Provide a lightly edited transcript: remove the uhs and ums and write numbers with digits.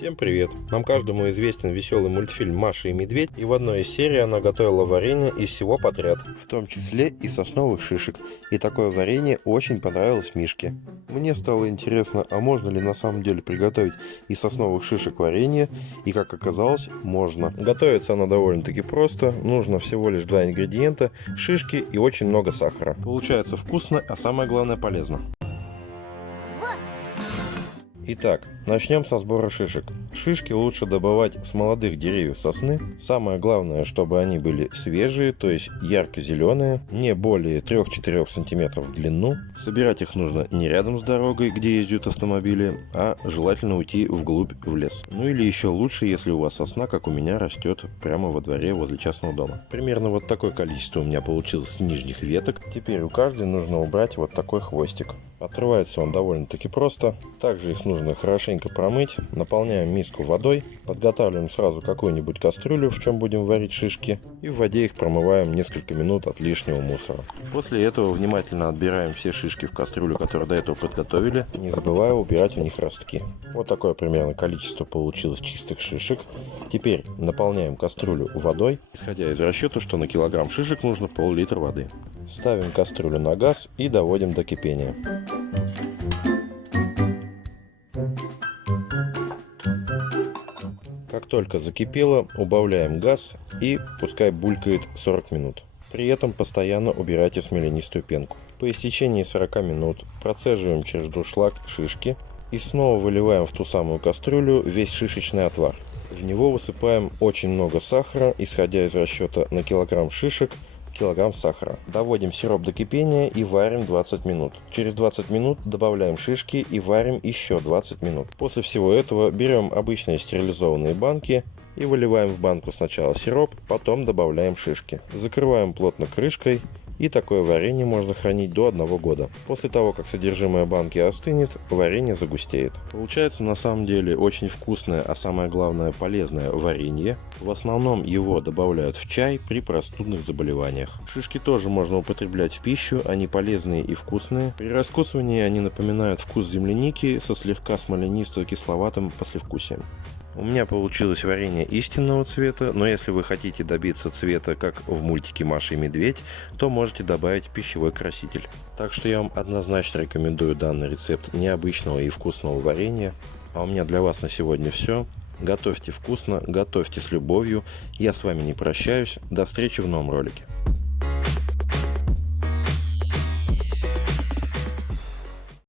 Всем привет! Нам каждому известен веселый мультфильм «Маша и медведь», и в одной из серий она готовила варенье из всего подряд, в том числе и сосновых шишек, и такое варенье очень понравилось Мишке. Мне стало интересно, а можно ли на самом деле приготовить из сосновых шишек варенье, и как оказалось, можно. Готовится оно довольно-таки просто, нужно всего лишь 2 ингредиента, шишки и очень много сахара. Получается вкусно, а самое главное полезно. Итак, начнем со сбора шишек. Шишки лучше добывать с молодых деревьев сосны. Самое главное, чтобы они были свежие, то есть ярко-зеленые, не более 3-4 см в длину. Собирать их нужно не рядом с дорогой, где ездят автомобили, а желательно уйти вглубь в лес. Ну или еще лучше, если у вас сосна, как у меня, растет прямо во дворе возле частного дома. Примерно вот такое количество у меня получилось с нижних веток. Теперь у каждой нужно убрать вот такой хвостик. Отрывается он довольно-таки просто. Также их нужно хорошенько промыть. Наполняем миску водой. Подготавливаем сразу какую-нибудь кастрюлю, в чем будем варить шишки. И в воде их промываем несколько минут от лишнего мусора. После этого внимательно отбираем все шишки в кастрюлю, которую до этого подготовили, не забывая убирать у них ростки. Вот такое примерно количество получилось чистых шишек. Теперь наполняем кастрюлю водой, исходя из расчета, что на килограмм шишек нужно пол-литра воды. Ставим кастрюлю на газ и доводим до кипения. Как только закипело, убавляем газ и пускай булькает 40 минут. При этом постоянно убирайте смоленистую пенку. По истечении 40 минут процеживаем через дуршлаг шишки и снова выливаем в ту самую кастрюлю весь шишечный отвар. В него высыпаем очень много сахара, исходя из расчета на килограмм шишек килограмм сахара. Доводим сироп до кипения и варим 20 минут. Через 20 минут добавляем шишки и варим еще 20 минут. После всего этого берем обычные стерилизованные банки и выливаем в банку сначала сироп, потом добавляем шишки. Закрываем плотно крышкой. И такое варенье можно хранить до 1 года. После того, как содержимое банки остынет, варенье загустеет. Получается на самом деле очень вкусное, а самое главное полезное варенье. В основном его добавляют в чай при простудных заболеваниях. Шишки тоже можно употреблять в пищу, они полезные и вкусные. При раскусывании они напоминают вкус земляники со слегка смоленисто-кисловатым послевкусием. У меня получилось варенье истинного цвета, но если вы хотите добиться цвета, как в мультике «Маша и медведь», то можете добавить пищевой краситель. Так что я вам однозначно рекомендую данный рецепт необычного и вкусного варенья. А у меня для вас на сегодня все. Готовьте вкусно, готовьте с любовью. Я с вами не прощаюсь. До встречи в новом ролике.